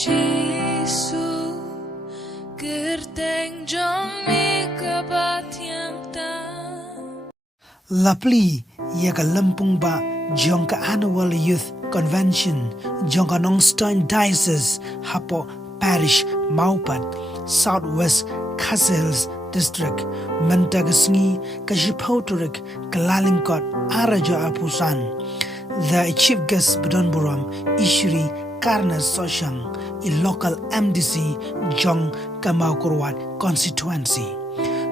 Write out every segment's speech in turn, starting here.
Jisu gerteng jong mi kabatiang ta Lapli yaga Lampung ba jong ka annual youth convention jong ka Nongstoin Diocese hapo parish Maupat Southwest Khasi District Mentagasngi Kashipoturik Kalalingkot Arajo Apusan. The chief guest Bedonburam Ishri Karna Soshang in local MDC Jong Kamau Kurwat constituency.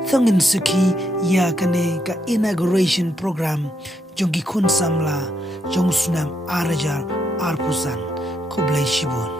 Thongin Suki ya kane ka inauguration program Jong Gikun Samla Jong Sunam Arajar Arpusan Kublai Shibun.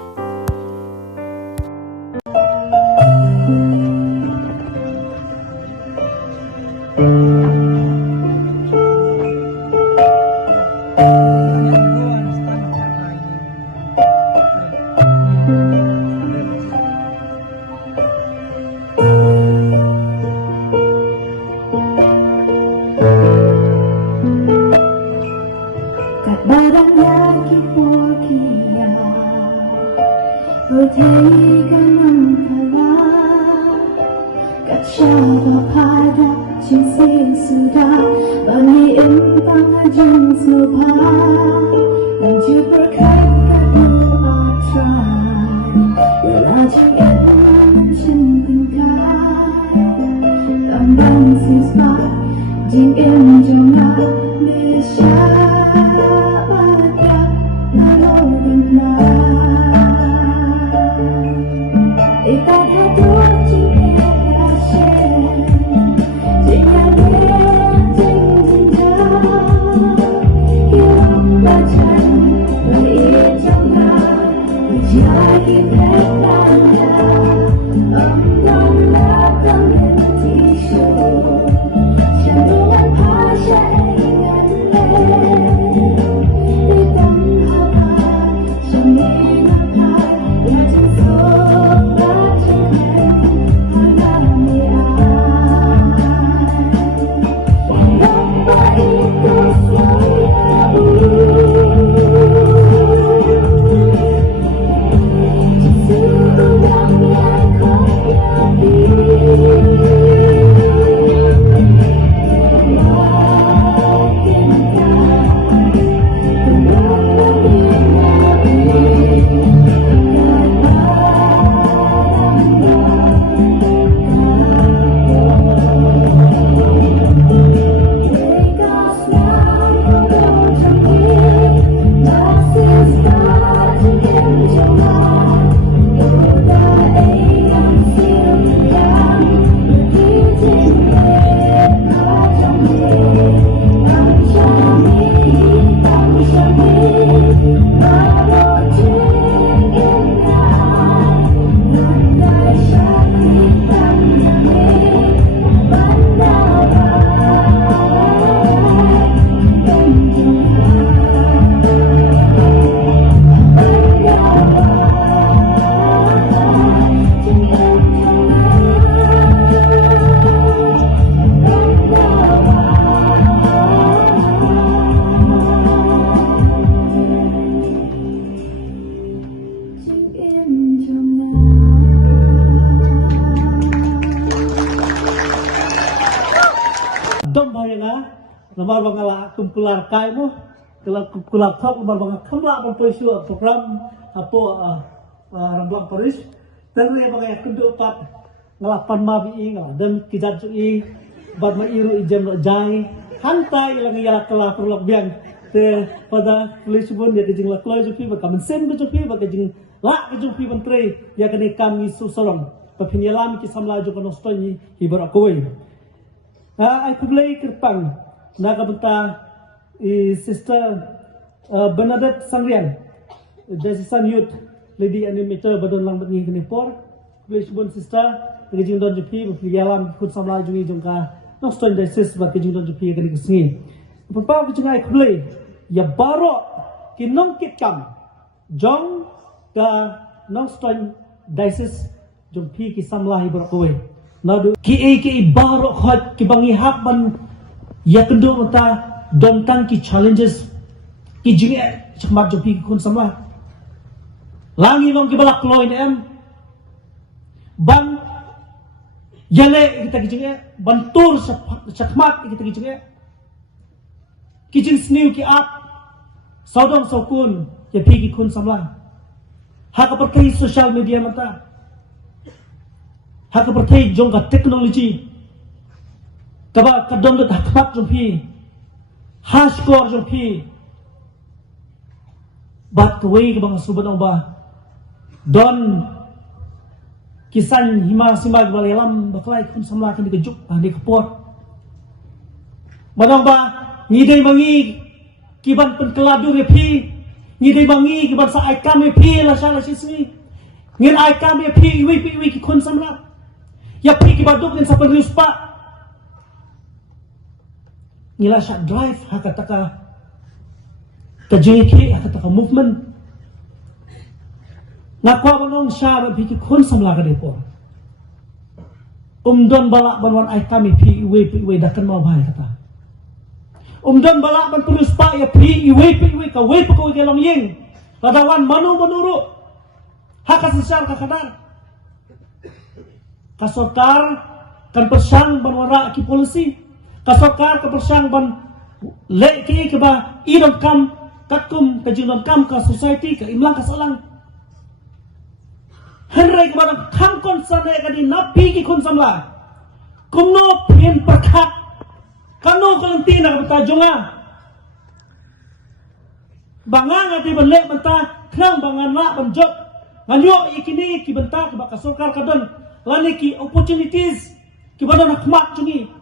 Lamar bangala kumpular kai mo kumpular top lamar bangala kamla berpoisu program apo ramblang Paris dan dia bangaya kundu pat ngalapan mabi dan kijat i bad ma iru ijem jai hantai ilang ya kala perlok biang te pada polis pun dia kejing la kloy jupi ba kamen sen jupi ba kejing la jupi menteri ya kene kami susolong papinyalam ki samla jo kono stoni hibar akoi ai kublai kerpang Nagabenta Sister Bernadette Sangrian, Diocesan Youth Lady Animator Badan Lang Betni Kenepor, Police Bun Sister, Kejing Don Jupi, Berfialam Kut Samla Jungi Jongka, Nongstoin Diocese Bat Kejing Don Jupi Keni Kesini. Papa Kejingai Kublai, Ya Baro Kinong Kitkam, Jong Ka Nongstoin Diocese Jumpi Ki Samla Hibar Kowe. Nadu Ki Baro Khot Ki Bangi Hak Ban Ya kedua mata dontang ki challenges ki jinge chakmat jopi kun samla Langi long kibalak kloin em. Ban yale kita kijinge ban tur sakmat kita kijinge. Kijing sniu ki ap saudong saukun ya pigi kun samla. Hak perkai social media mata. Hak perkai jongka teknologi. Kaba kadon dot hakmat jompi. Hashkor jompi. Bat kawai ke bang subat ba. Don kisan hima simbag balelam baklai kun samla kan dikejuk di kepot. Manong ba ngidai bangi kiban penkeladu repi. Ngidai bangi kiban sa aikam repi la shala sismi. Ngin aikam repi iwi ki kun samla. Ya pi kibaduk din sa penriuspa. Ngila siya drive hakataka kajiki hakataka movement. Nakwa manong siya biki kun samla ka depo. Don balak banwan ay kami pi iwe dakan mau bahay kata. Don balak ban terus pa ya pi iwe ka we pa ko gelong yeng. Ladawan manuru hakas siya kakadar. Kasokar kan persang banwara ki polisi. Kasokar ka persang ban le ki ke ba idon kam katkum ka jindon kam ka society ka imlang ka salang. Henry kepada kangkon sana kadi napi ki kun samla. Kumno pien perkat. Kano kalentina kapata jonga. Bangang ati belek benta knang bangan la banjok. Nganyo ikini ki benta ka kasokar kadon lani ki opportunities ki badon hikmat jungi.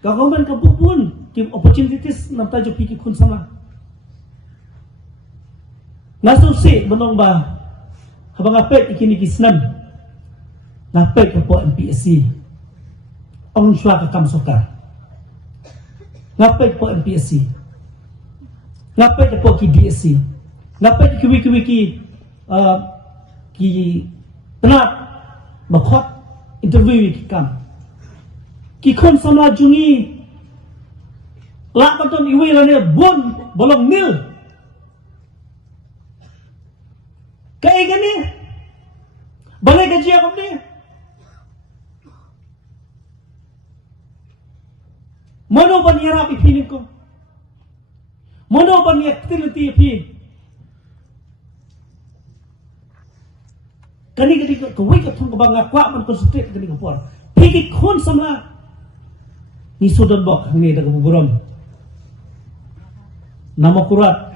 Government ka bubun ki opportunities namta jo ki kun samla. Nasusi benong ba habang apet ikini kisnam napet ka po MPSC ong sywa ka kamsokar napet po MPSC napet po ki DSC napet ki wiki ki penat bakot interview ki kam ki kon samla jungi la paton iwi lane bon bolong nil kayak gini, balik gaji aku ni. Mono ban yarap ipinin ko. Mono ban activity ipin. Kani kawai ka thong bang akwa man concentrate kani ka por. Pigi kon samla. Ni sudan bok ni da buburom. Nama kurat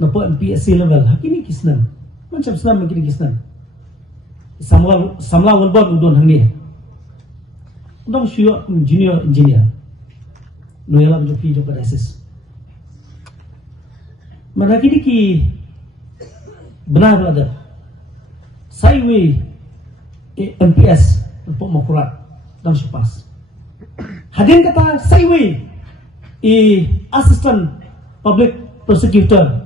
na po MPSC level hakini kisnan. Macam Islam begini kisnan. Samla walbon udon hang ni. Udon syuak junior engineer. No yalam jo pi jo pada asis. Mana kini ki benar ada. Saiwi MPS untuk makurat dan supas. Hadin kata saiwi assistant public prosecutor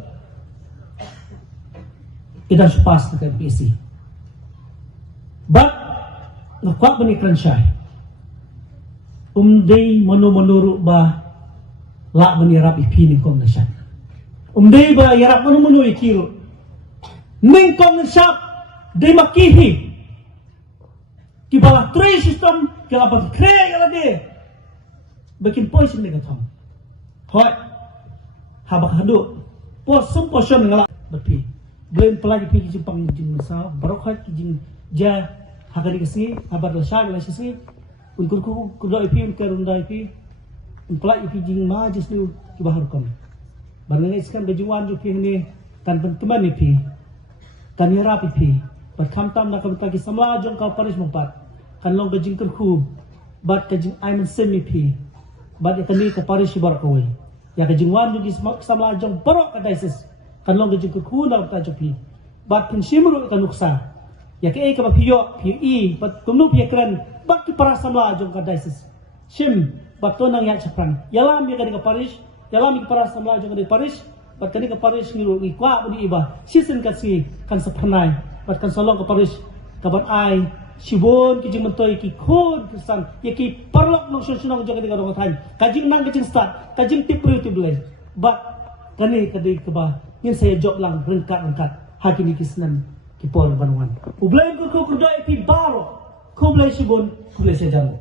idan supas na MPSC. But nakuha ba ni Kranshay? Umday manuru ba la ba ni rap ipinin kong na siya? Umday ba yarap manu ikiro? Ning kong na siya day makihi. Kibala tray system kilabang kre yala de. Bakin poison ni katong. Hoy. Habak hadu. Portion ngala berpi. Belum pelagi pergi Jepang jin masa barokat jin ja hagari kasi habar la shag la sisi unkul ku kudo ipi karunda ipi pelagi pergi jin ma jisnu ki bahar kom barnga iskan bejuan ju pi ni tan ban keman ipi tan yara ipi berkam tam nak kabta ki samla jong ka paris mempat kan long bejing ku bat ka jin aiman sem ipi bat ikani ka paris bar kawai ya ka jingwan ju ki samla jong barok ka dices kan long gajung kukuna ta jopi bat pun simru ka nuksa ya ke ka piyo bat kumnu piya kran bat ki para samla jong ka dices sim bat to nang ya chapran yalam ya ka parish yalam ki para samla jong ka parish bat ka parish ngiru ikwa budi iba sisen ka si kan saphanai bat kan solong ka parish ka bat ai sibon ki jing mentoy ki khon kisan ya ki parlok nong sunong jong ka dong than ka jing nang ka jing start ka jing tip ru tu blai bat kani kadai ka ba ngin saya job lang rengkat hakini kisnan kipon banwan. Ublain ko kudai pi baro. Kublai shibun, kublai sejamu.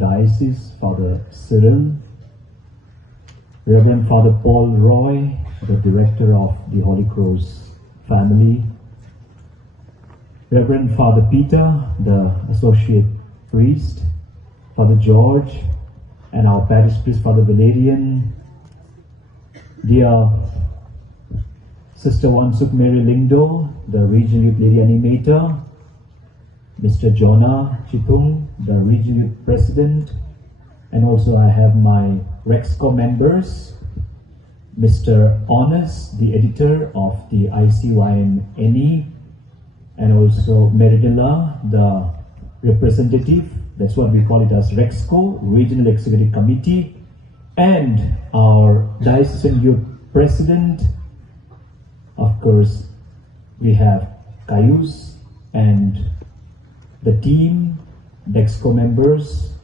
Diocese, Father Cyril, Reverend Father Paul Roy, the Director of the Holy Cross Family, Reverend Father Peter, the Associate Priest, Father George, and our Parish Priest, Father Valerian, dear Sister Wansuk Mary Lingdo, the Regional Youth Lady Animator, Mr. Jonah Chipung, the Regional Youth President, and also I have my Rexco members, Mr. Honest, the editor of the ICYMNE, and also Meridilla, the representative, that's what we call it as Rexco, Regional Executive Committee, and our Diocesan Youth President. Of course, we have Cayuse and the team, Dexco members.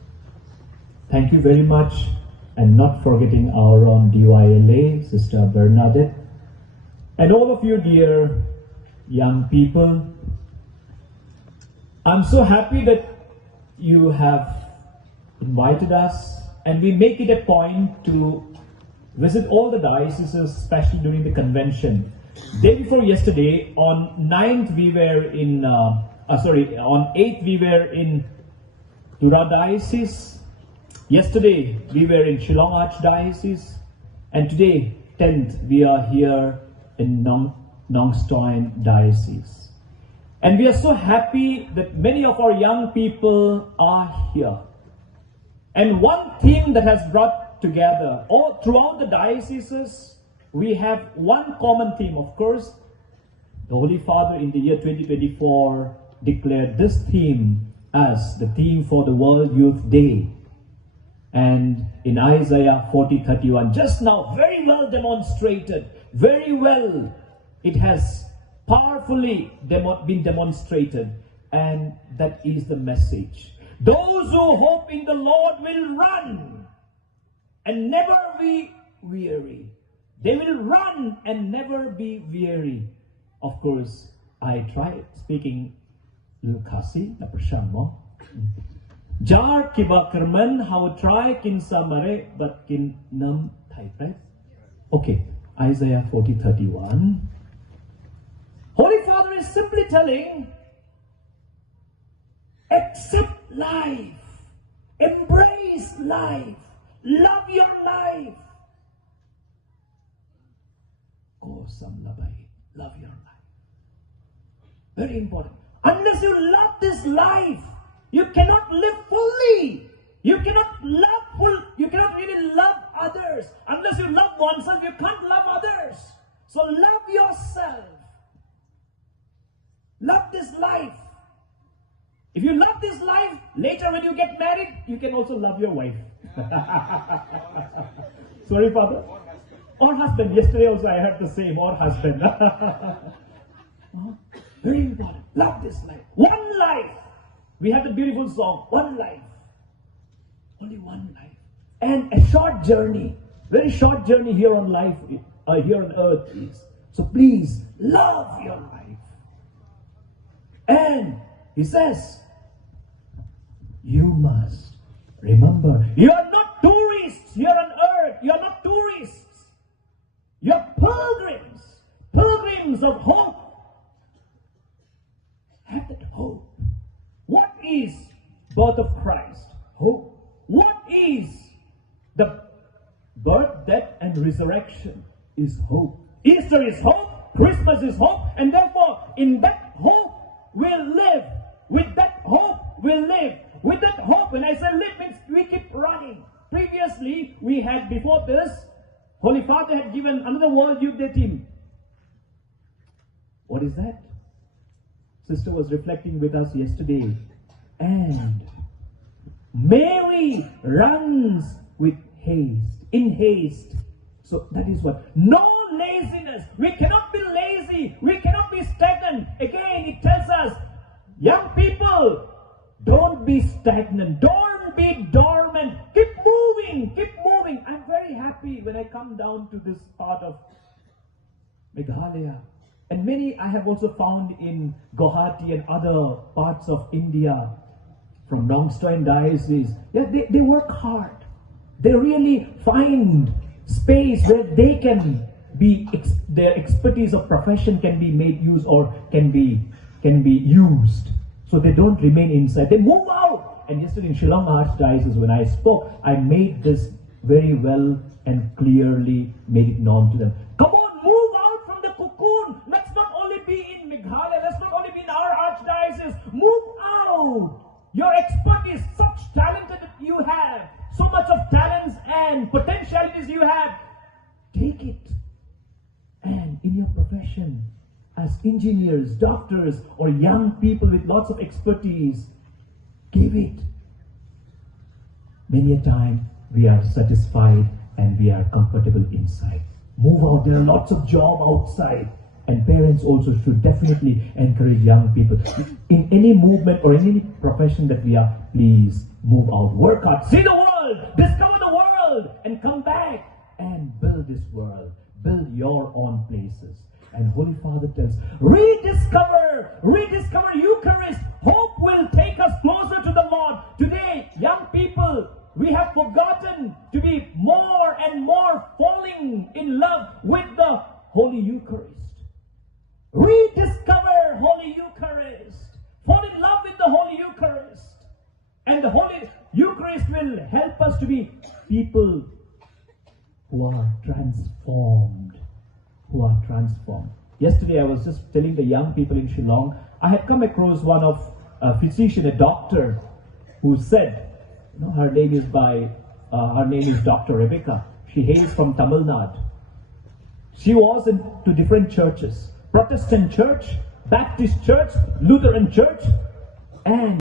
Thank you very much, and not forgetting our own DYLA, Sister Bernadette, And all of you dear young people, I'm so happy that you have invited us, and we make it a point to visit all the dioceses, especially during the convention. Day before yesterday, on 9th we were in, on 8th we were in Tura Diocese. Yesterday we were in Shillong Archdiocese, and today 10th we are here in Nong Stoin Diocese. And we are so happy that many of our young people are here. And one theme that has brought together all throughout the dioceses, we have one common theme. Of course, the Holy Father in the year 2024 declared this theme as the theme for the World Youth Day. And in Isaiah 40:31, just now, very well demonstrated, very well, it has powerfully been demonstrated, and that is the message. Those who hope in the Lord will run and never be weary. They will run and never be weary. Of course, I tried speaking Lukasi, na persyang mo. Jar kiba kermen how try kin samare but kin nam thai. Okay, Isaiah 40:31. Holy Father is simply telling, accept life, embrace life, love your life. Kosam labai, love your life. Very important. Unless you love this life, you cannot live fully. You cannot really love others. Unless you love oneself, you can't love others. So love yourself. Love this life. If you love this life, later when you get married, you can also love your wife. Sorry, Father. Or husband. Yesterday also I heard the same, or husband. Very important. Love this life. One life. We have the beautiful song, one life. Only one life. And a short journey. Very short journey here on life, here on earth is. So please, love your life. And he says, you must remember, you are not tourists here on earth. You are not tourists. You are pilgrims. Pilgrims of hope. Have that hope. What is birth of Christ? Hope. What is the birth, death, and resurrection? Is hope. Easter is hope. Christmas is hope. And therefore, in that hope, we'll live. With that hope, we'll live. With that hope, when I say live, means we keep running. Previously, we had, before this, Holy Father had given another World Youth Day theme. What is that? Sister was reflecting with us yesterday. And Mary runs with haste, in haste. So that is what. No laziness. We cannot be lazy. We cannot be stagnant. Again, it tells us, young people, don't be stagnant. Don't be dormant. Keep moving. Keep moving. I'm very happy when I come down to this part of Meghalaya. And many I have also found in Guwahati and other parts of India, from Nong Stoin Diocese. Yeah, they work hard. They really find space where they can be, their expertise of profession can be made use or can be used. So they don't remain inside. They move out. And yesterday in Shillong Archdiocese, when I spoke, I made this very well and clearly made it known to them. Come on, move out from the cocoon. Let's not only be in Meghalaya. Let's not only be in our archdiocese. Move out. Your expertise, such talented that you have, so much of talents and potentialities you have, take it. And in your profession, as engineers, doctors, or young people with lots of expertise, give it. Many a time we are satisfied and we are comfortable inside. Move out. There are lots of job outside. And parents also should definitely encourage young people. In any movement or in any profession that we are, please move out. Work hard. See the world. Discover the world. And come back and build this world. Build your own places. And Holy Father tells, rediscover Eucharist. Hope will take us closer to the Lord. Today, young people, we have forgotten to be more and more falling in love with the Holy Eucharist. Rediscover Holy Eucharist. Fall in love with the Holy Eucharist. And the Holy Eucharist will help us to be people who are transformed. Yesterday I was just telling the young people in Shillong, I had come across one of a physician, a doctor, who said, her name is Dr. Rebecca. She hails from Tamil Nadu. She was in two different churches, Protestant church, Baptist church, Lutheran church, and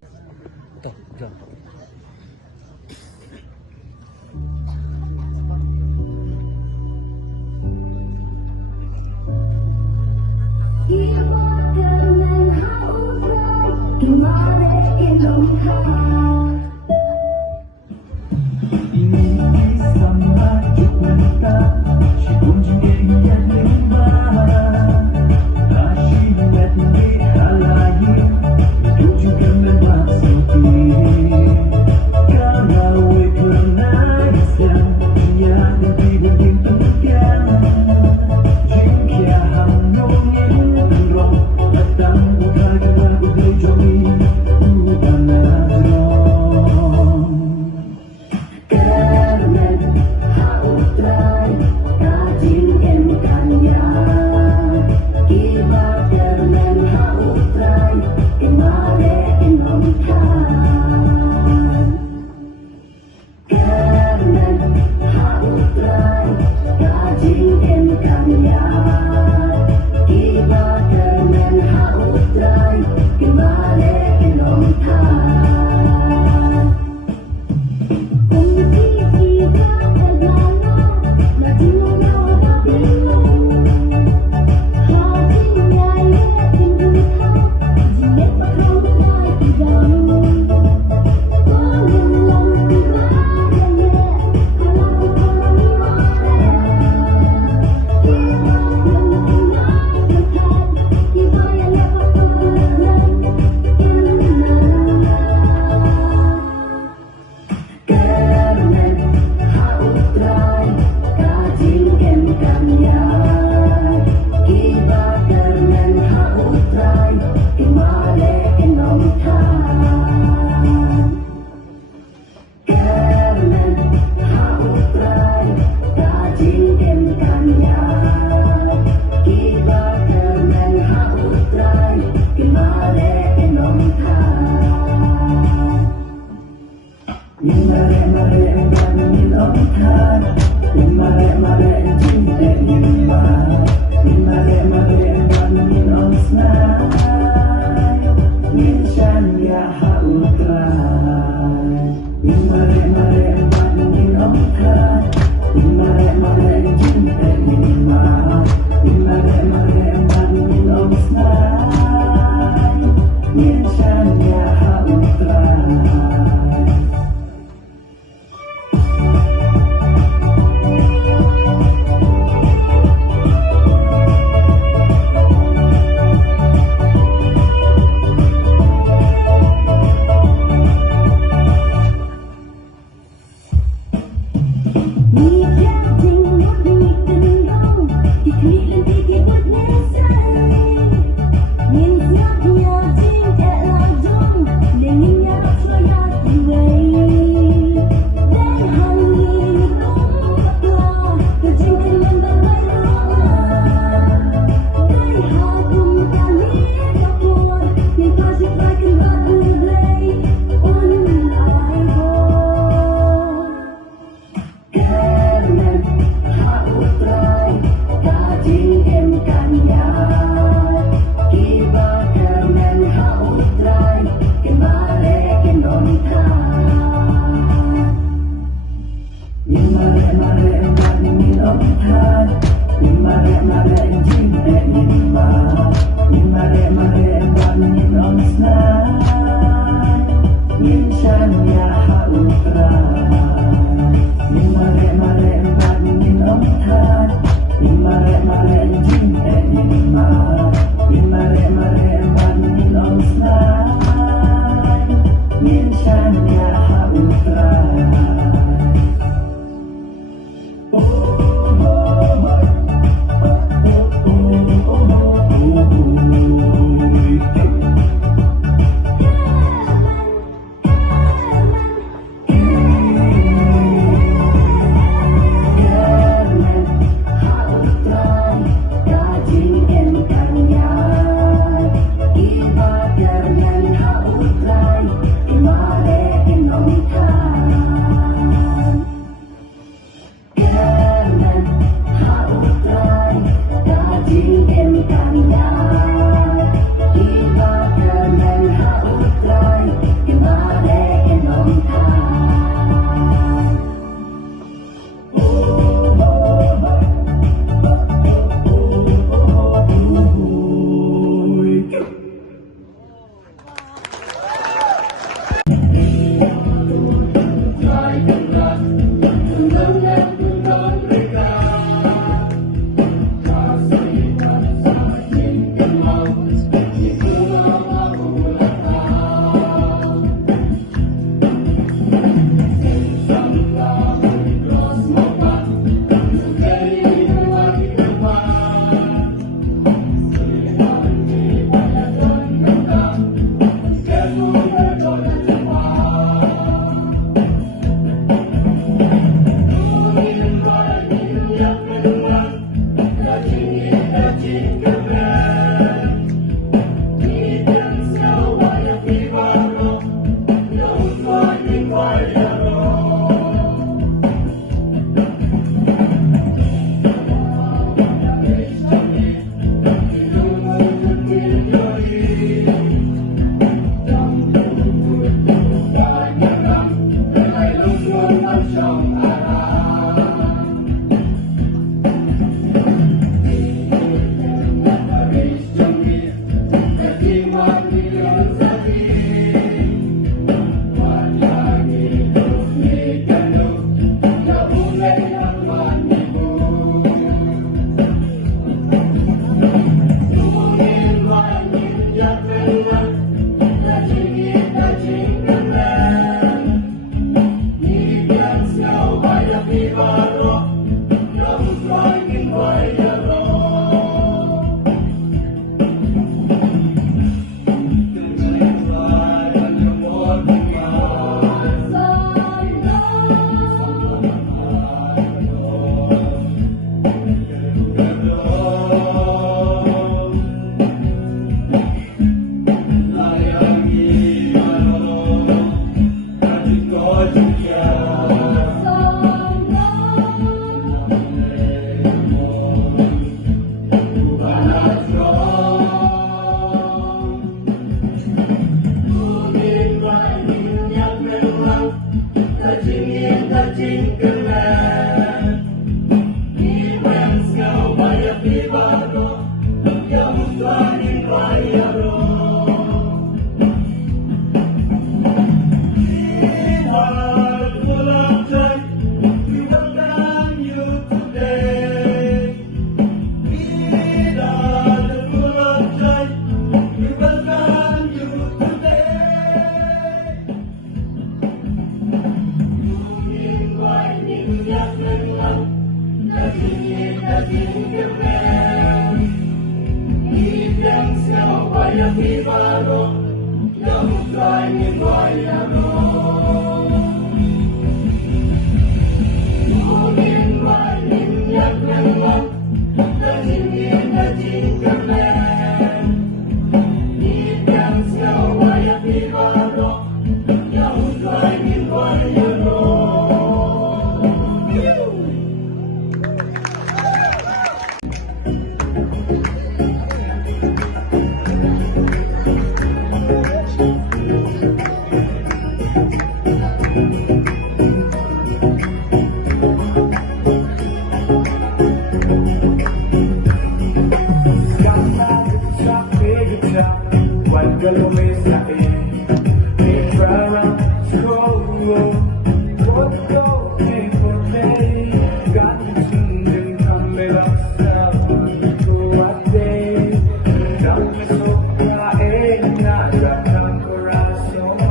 Corazón,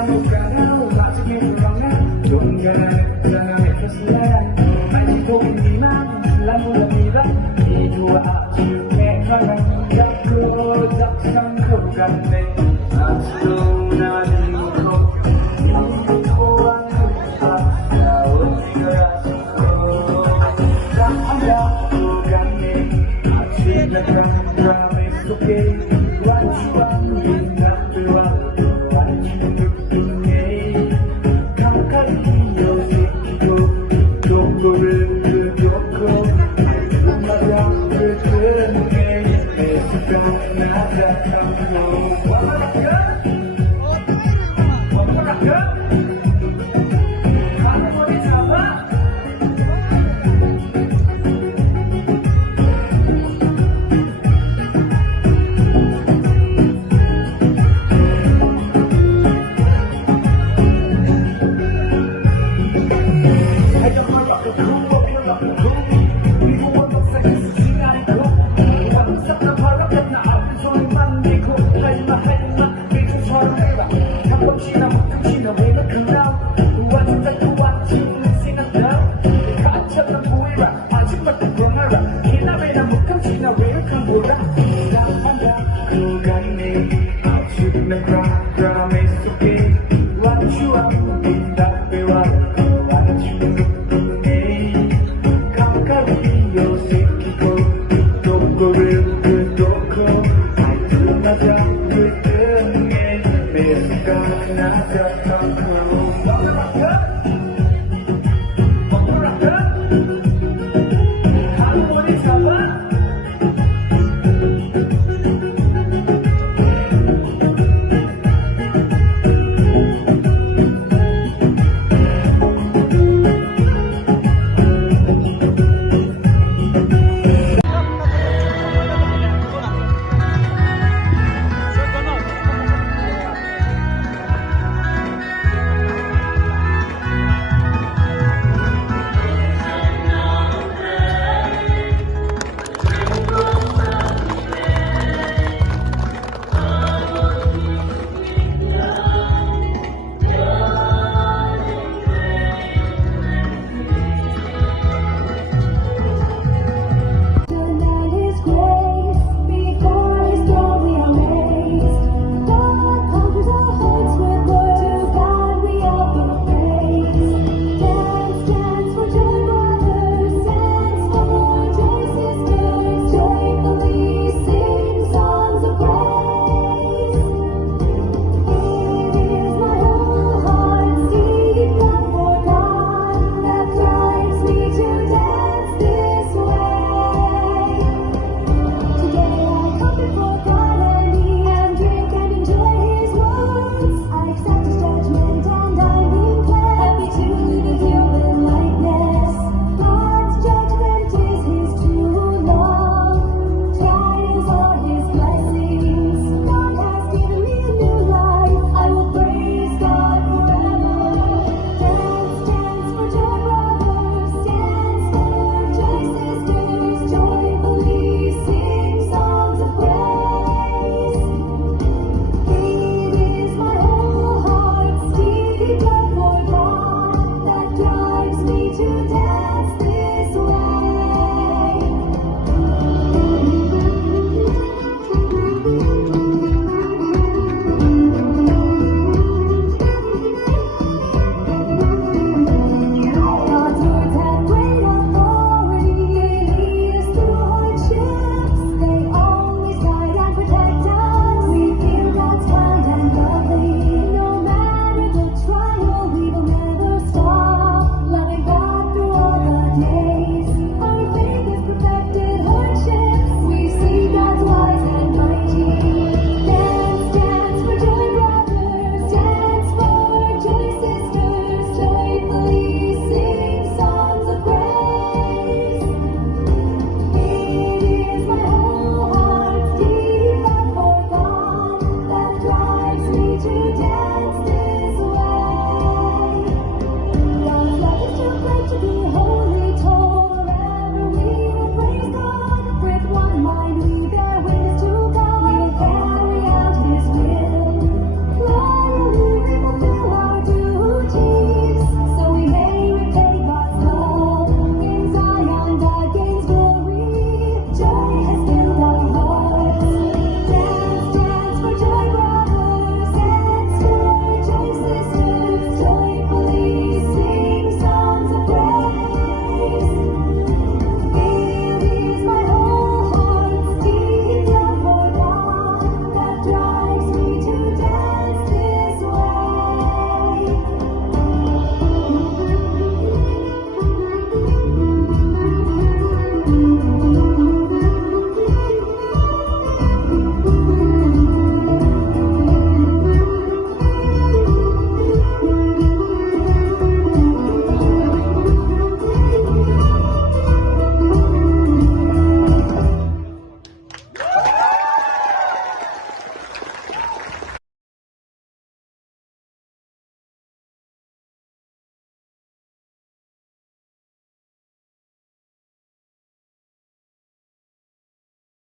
Messi,